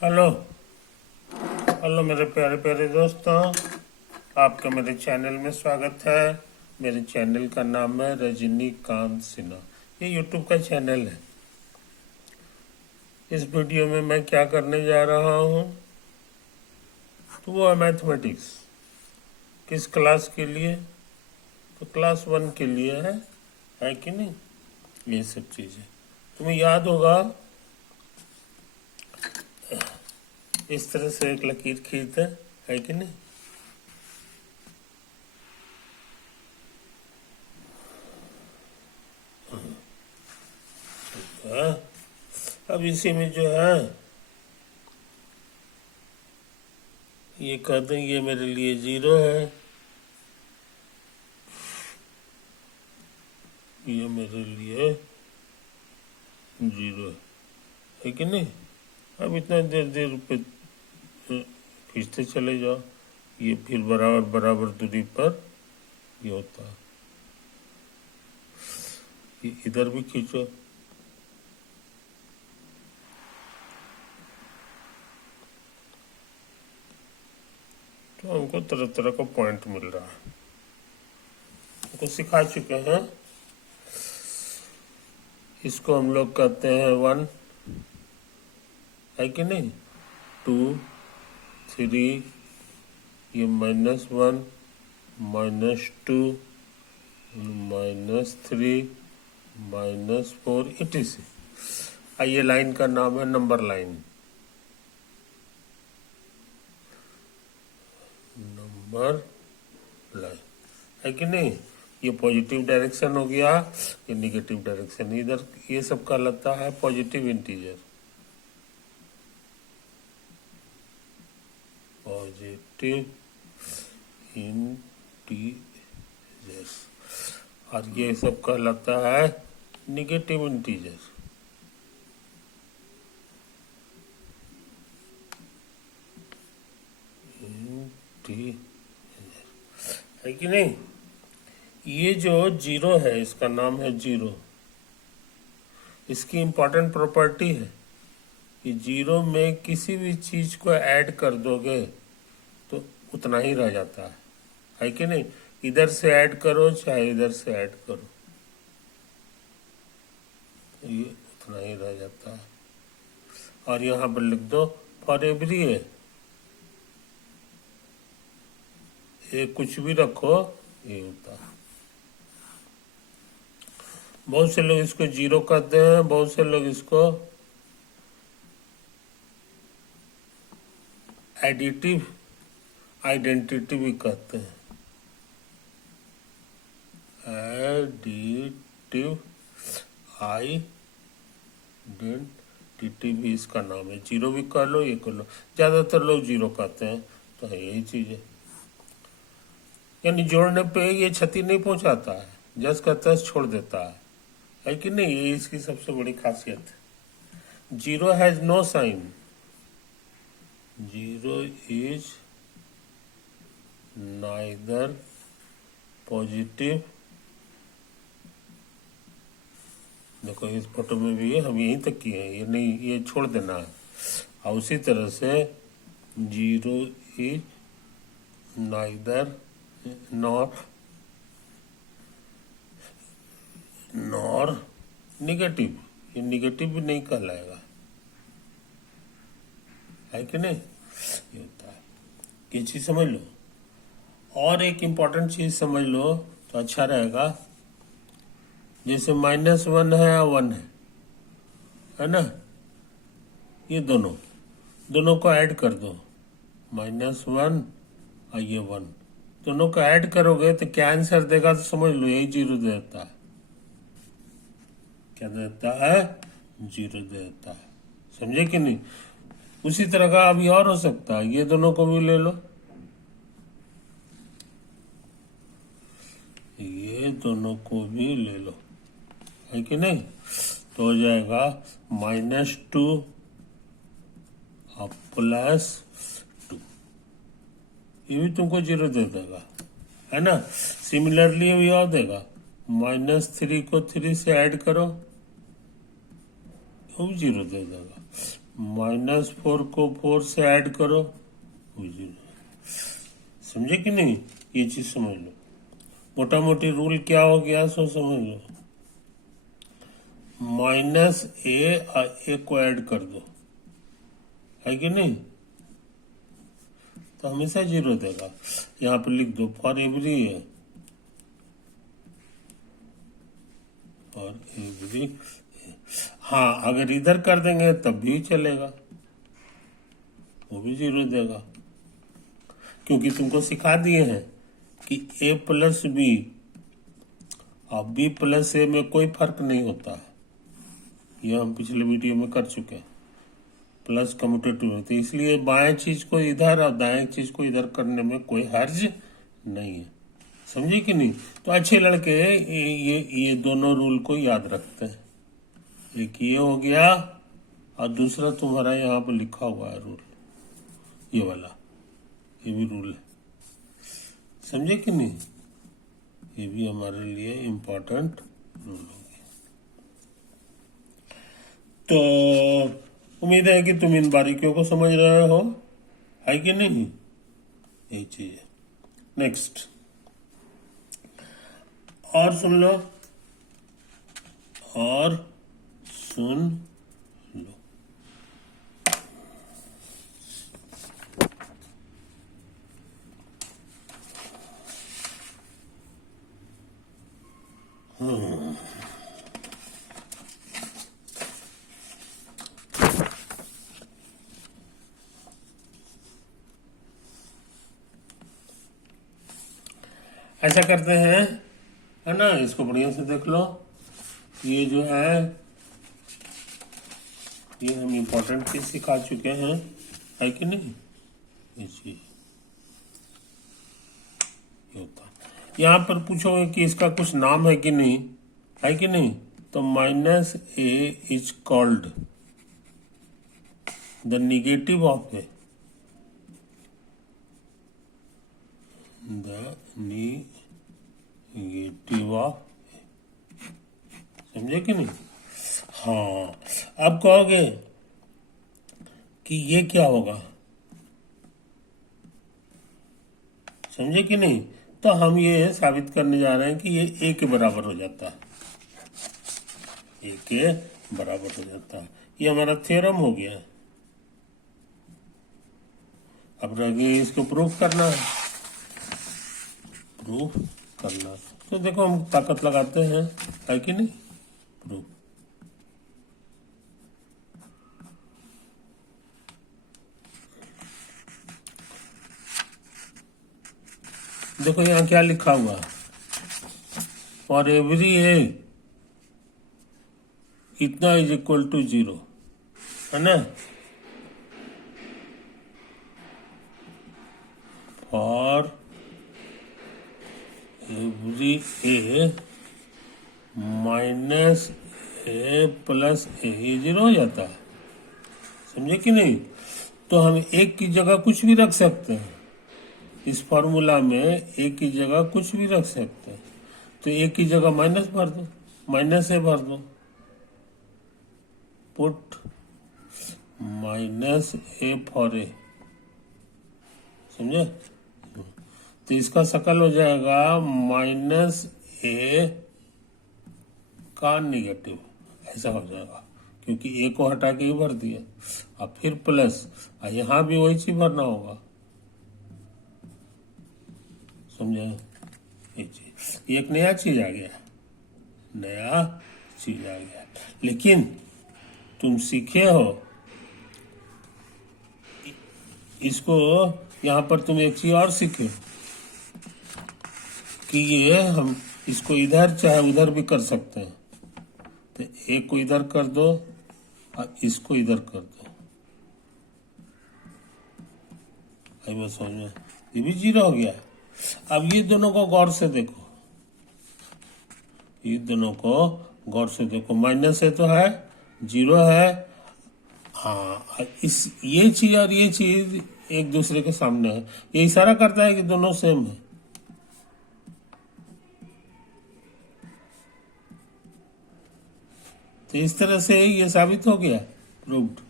Hello hello मेरे प्यारे प्यारे दोस्तों, आपका मेरे चैनल में स्वागत है। मेरे चैनल का नाम है रजनीकांत सिन्हा। ये यूट्यूब का चैनल है। इस वीडियो में मैं क्या करने जा रहा हूँ, तो वो है मैथमेटिक्स। किस क्लास के लिए? तो क्लास 1 के लिए है कि नहीं? ये सब चीज़ें तुम्हें याद होगा। इस तरह से एक लकीर खींचते है कि नहीं? हाँ। अब इसी में जो है ये कहते हैं ये मेरे लिए 0 है, ये मेरे लिए 0 है कि नहीं? अब इतना देर देर पे खींचते चले जाओ, ये फिर बराबर बराबर दूरी पर ये होता है। ये इधर भी खींचो, तो हमको तरह तरह का पॉइंट मिल रहा है। हमको सिखा चुके हैं। इसको हम लोग कहते हैं 1 है कि नहीं, 2 3, ये -1 -2 -3 -4 etc। ये लाइन का नाम है नंबर लाइन। नंबर लाइन है कि नहीं? ये पॉजिटिव डायरेक्शन हो गया, ये निगेटिव डायरेक्शन। इधर ये सब कहलाता है पॉजिटिव इंटीजर। Positive integer. और ये सब कहलाता है निगेटिव इंटीजर। है कि नहीं? ये जो 0 है इसका नाम है 0। इसकी इंपॉर्टेंट प्रॉपर्टी है कि 0 में किसी भी चीज को ऐड कर दोगे तो उतना ही रह जाता है कि नहीं? इधर से ऐड करो चाहे इधर से ऐड करो, ये उतना ही रह जाता है। और यहाँ पर लिख दो फॉर एवरी ए, ये कुछ भी रखो ये होता है। बहुत से लोग इसको 0 कहते हैं, बहुत से लोग इसको एडिटिव आइडेंटिटी भी कहते हैं। एडिटिव आइडेंटिटी भी इसका नाम है। 0 भी कह लो, ये कर लो। ज्यादातर लोग 0 कहते हैं, तो यही चीज है। यानी जोड़ने पे ये क्षति नहीं पहुंचाता है, जस का तस छोड़ देता है कि नहीं? ये इसकी सबसे बड़ी खासियत है। 0 has no sign. 0 is neither positive, देखो इस फोटो में भी है, हम यहीं तक किए हैं, ये नहीं, ये छोड़ देना है। और उसी तरह से 0 इज नाइदर नॉर निगेटिव, ये निगेटिव भी नहीं कहलाएगा, है कि नहीं? ये होता है। ये चीज समझ लो। और एक इम्पॉर्टेंट चीज समझ लो तो अच्छा रहेगा। जैसे -1 है या 1 है ना? ये दोनों को ऐड कर दो, -1 और ये 1, दोनों को ऐड करोगे तो क्या आंसर देगा? तो समझ लो यही 0 देता है। क्या देता है? 0 देता है। समझे कि नहीं? उसी तरह का अभी और हो सकता है, ये दोनों को भी ले लो, ये दोनों को भी ले लो, है कि नहीं? तो हो जाएगा -2 और +2, ये भी तुमको 0 दे देगा, है ना? सिमिलरली ये और देगा, -3 को 3 से ऐड करो, वो भी 0 दे देगा। -4 को 4 से ऐड करो, वो 0। समझे कि नहीं? ये चीज समझ लो। मोटा मोटी रूल क्या हो गया सो समझ लो। -a को ऐड कर दो, है कि नहीं? तो हमेशा 0 देगा। यहाँ पर लिख दो फॉर एवरी है, फॉर एवरी। हाँ, अगर इधर कर देंगे तब भी चलेगा, वो भी 0 देगा, क्योंकि तुमको सिखा दिए हैं कि a प्लस बी और b प्लस ए में कोई फर्क नहीं होता है। ये हम पिछले वीडियो में कर चुके हैं। प्लस कम्यूटेटिव होते, इसलिए बाएं चीज को इधर और दाएं चीज को इधर करने में कोई हर्ज नहीं है। समझे कि नहीं? तो अच्छे लड़के ये दोनों रूल को याद रखते हैं। एक ये हो गया और दूसरा तुम्हारा यहाँ पर लिखा हुआ है रूल, ये वाला, ये भी रूल है। समझे कि नहीं? ये भी हमारे लिए इम्पोर्टेंट रूल हो गया। तो उम्मीद है कि तुम इन बारीकियों को समझ रहे हो, है कि नहीं? यही चीज है। नेक्स्ट, और सुन लो, और सुन लो। ऐसा करते हैं, है ना? इसको बढ़िया से देख लो। ये जो है, ये हम इम्पोर्टेंट चीज सिखा चुके हैं, है कि नहीं? ये चीज ये होता है। यहाँ पर पूछोगे कि इसका कुछ नाम है कि नहीं, है कि नहीं? तो -a is called the negative of A, the negative of, समझे कि नहीं? हाँ, अब कहोगे कि ये क्या होगा, समझे कि नहीं? तो हम ये साबित करने जा रहे हैं कि ये a के बराबर हो जाता है, a के बराबर हो जाता है। ये हमारा थ्योरम हो गया। अब रह गया इसको प्रूफ करना है, प्रूफ करना। तो देखो हम ताकत लगाते हैं, है कि नहीं? प्रूफ। देखो यहाँ क्या लिखा हुआ है, फॉर एवरी ए इतना इज इक्वल टू 0, है ना? For every a -a plus a, ये 0 हो जाता है। समझे कि नहीं? तो हम एक की जगह कुछ भी रख सकते हैं। इस फॉर्मूला में एक की जगह कुछ भी रख सकते हैं। तो एक की जगह माइनस भर दो, -a भर दो, पुट -a फॉर ए, समझे? तो इसका शकल हो जाएगा -a का नेगेटिव, ऐसा हो जाएगा, क्योंकि a को हटा के ही भर दिया, और फिर प्लस, और यहाँ भी वही चीज भरना होगा। समझे? ये चीज, एक नया चीज आ गया, नया चीज आ गया। लेकिन तुम सीखे हो इसको, यहाँ पर तुम एक चीज और सीखे कि ये हम इसको इधर चाहे उधर भी कर सकते हैं। तो एक को इधर कर दो और इसको इधर कर दो, आई बात समझ में? ये भी 0 हो गया। अब ये दोनों को गौर से देखो, ये दोनों को गौर से देखो, -a तो है, 0 है। हाँ, इस ये चीज और ये चीज एक दूसरे के सामने है, ये इशारा करता है कि दोनों सेम है। तो इस तरह से ये साबित हो गया, प्रूव्ड।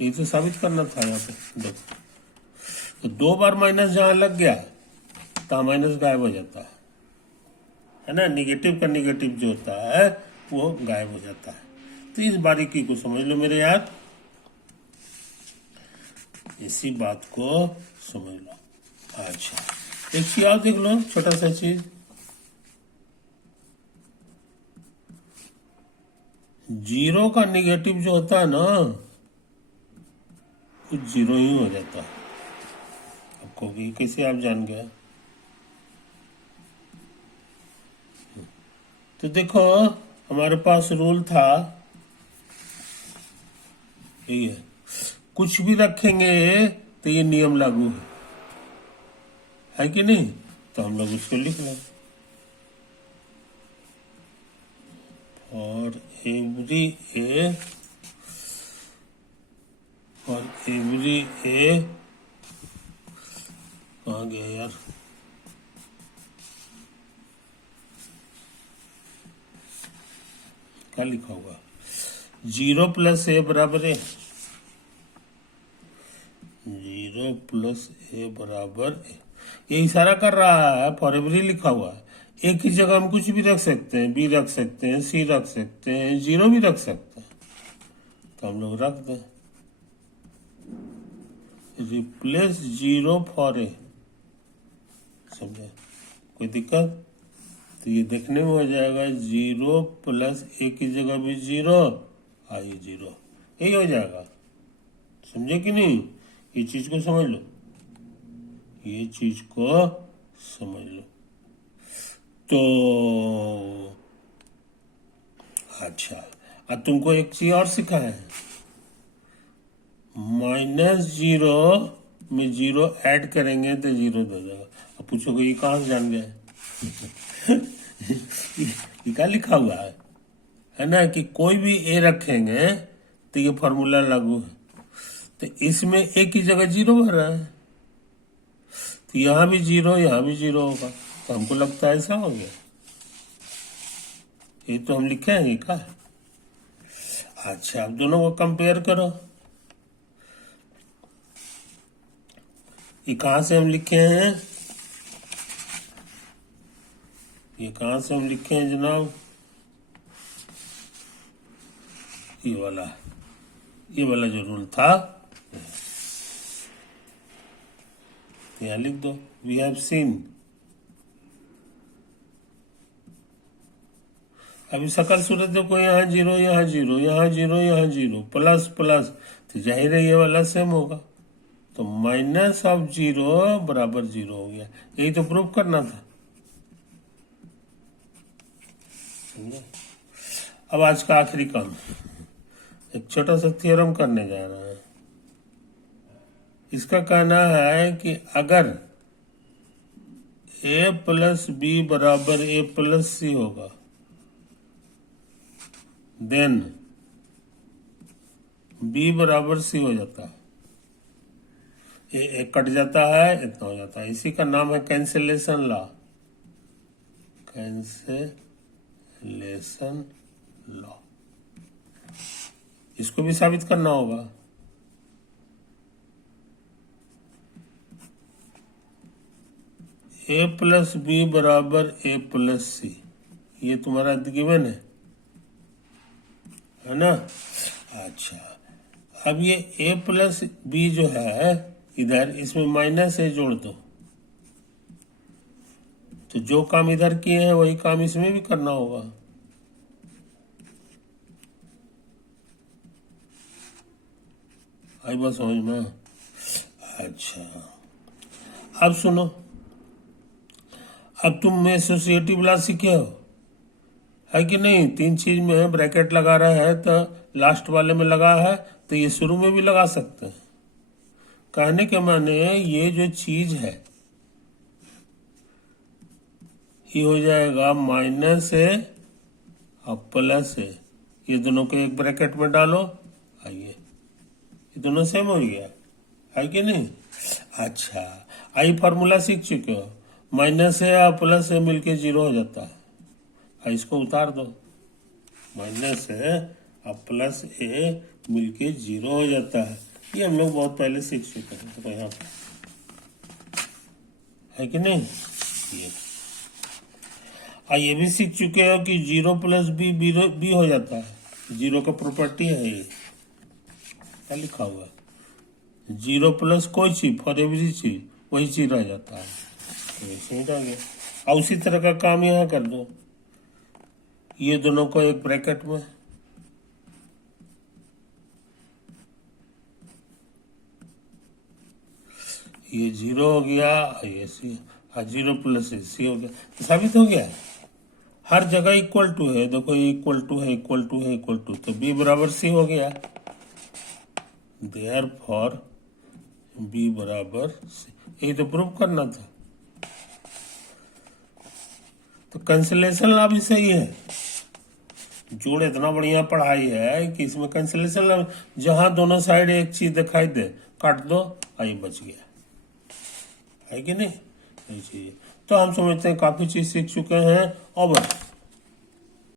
ये तो साबित करना था यहाँ पे। देखो तो 2 बार माइनस जहां लग गया तो माइनस गायब हो जाता है ना, निगेटिव का निगेटिव जो होता है वो गायब हो जाता है। तो इस बारीकी को समझ लो मेरे यार, इसी बात को समझ लो। अच्छा एक चीज और देख लो, छोटा सा चीज, जीरो का निगेटिव जो होता है ना वो जीरो ही हो जाता है। आपको भी कैसे आप जान गए? तो देखो हमारे पास रूल था ये, कुछ भी रखेंगे तो ये नियम लागू है कि नहीं? तो हम लोग उसको लिख लें, और एवरी ए कहाँ गया यार, क्या लिखा होगा? 0 + a बराबर है, 0 + a बराबर ए। ये इशारा कर रहा है, फॉर एवरी लिखा हुआ है। एक ही जगह हम कुछ भी रख सकते हैं, बी रख सकते हैं, सी रख सकते हैं, 0 भी रख सकते हैं, तो हम लोग रख दें, रिप्लेस 0 फॉर ए। समझे? कोई दिक्कत? तो ये देखने में हो जाएगा 0 + a की जगह भी 0, आई 0, यही हो जाएगा। समझे कि नहीं? ये चीज को समझ लो, ये चीज को समझ लो। तो अच्छा, अब तुमको एक चीज और सिखा है, -0 में 0 ऐड करेंगे तो 0 दे देगा। अब पूछोगे ये कहाँ से जान गए? ये क्या लिखा हुआ है ना, कि कोई भी ए रखेंगे तो ये फॉर्मूला लागू है। तो इसमें ए की जगह 0 भर रहा है, तो यहां भी 0, यहां भी 0 होगा, तो हमको लगता है ऐसा हो गया। ये तो हम लिखे हैं क्या? अच्छा अब दोनों को कंपेयर करो, ये कहां से हम लिखे हैं, ये कहां से हम लिखे हैं जनाब? ये वाला जो रूल था यहाँ लिख दो, वी हैव सीन। अभी सकल सूरत देखो, यहाँ 0, यहाँ 0, यहाँ 0, यहाँ 0, प्लस प्लस, तो जाहिर है ये वाला सेम होगा, तो -0 बराबर 0 हो गया। यही तो प्रूफ करना था। अब आज का आखिरी काम, एक छोटा सा थ्योरम करने जा रहा है। इसका कहना है कि अगर a + b बराबर a + c होगा, देन b बराबर c हो जाता है, ए कट जाता है, इतना हो जाता है। इसी का नाम है कैंसिलेशन लॉ, कैंसिलेशन लॉ। इसको भी साबित करना होगा। a + b बराबर a + c, ये तुम्हारा गिवन है ना? अच्छा अब ये a + b जो है इधर, इसमें माइनस a जोड़ दो, तो जो काम इधर किए हैं वही काम इसमें भी करना होगा। आई बात समझ में? अच्छा अब सुनो, अब तुम में एसोसिएटिव लॉ सीखे हो है कि नहीं? 3 चीज में ब्रैकेट लगा रहा है, तो लास्ट वाले में लगा है तो ये शुरू में भी लगा सकते हैं। कहने के माने ये जो चीज है ये हो जाएगा -a और +a, ये दोनों को एक ब्रैकेट में डालो, आइए ये दोनों सेम हो गया है कि नहीं? अच्छा आई फॉर्मूला सीख चुके हो, -a और +a मिलके 0 हो जाता है। इसको उतार दो, -a और +a मिलके 0 हो जाता है। ये हम लोग बहुत पहले सीख चुके हैं। तो यहाँ पे है कि नहीं, ये भी सीख चुके हो कि 0 प्लस बी हो जाता है। 0 का प्रॉपर्टी है ये, क्या लिखा हुआ है, 0 प्लस कोई चीज, फॉर एवरी चीज वही चीज रह जाता है। तो ऐसे ही रह गया। और उसी तरह का काम यहाँ कर दो, ये दोनों को एक ब्रैकेट में, ये 0 हो गया, ये सी, 0 प्लस सी हो गया, तो साबित हो गया हर जगह इक्वल टू है। देखो इक्वल टू है, इक्वल टू है, इक्वल टू, तो बी बराबर सी हो गया। देयरफॉर बी बराबर सी, यही तो प्रूव करना था। तो कैंसिलेशन ला भी सही है। जोड़ इतना बढ़िया पढ़ाई है कि इसमें कैंसिलेशन ला, जहां दोनों साइड एक चीज दिखाई दे काट दो, आई बच गया, है कि नहीं। यही चीज, तो हम समझते हैं काफी चीज सीख चुके हैं। अब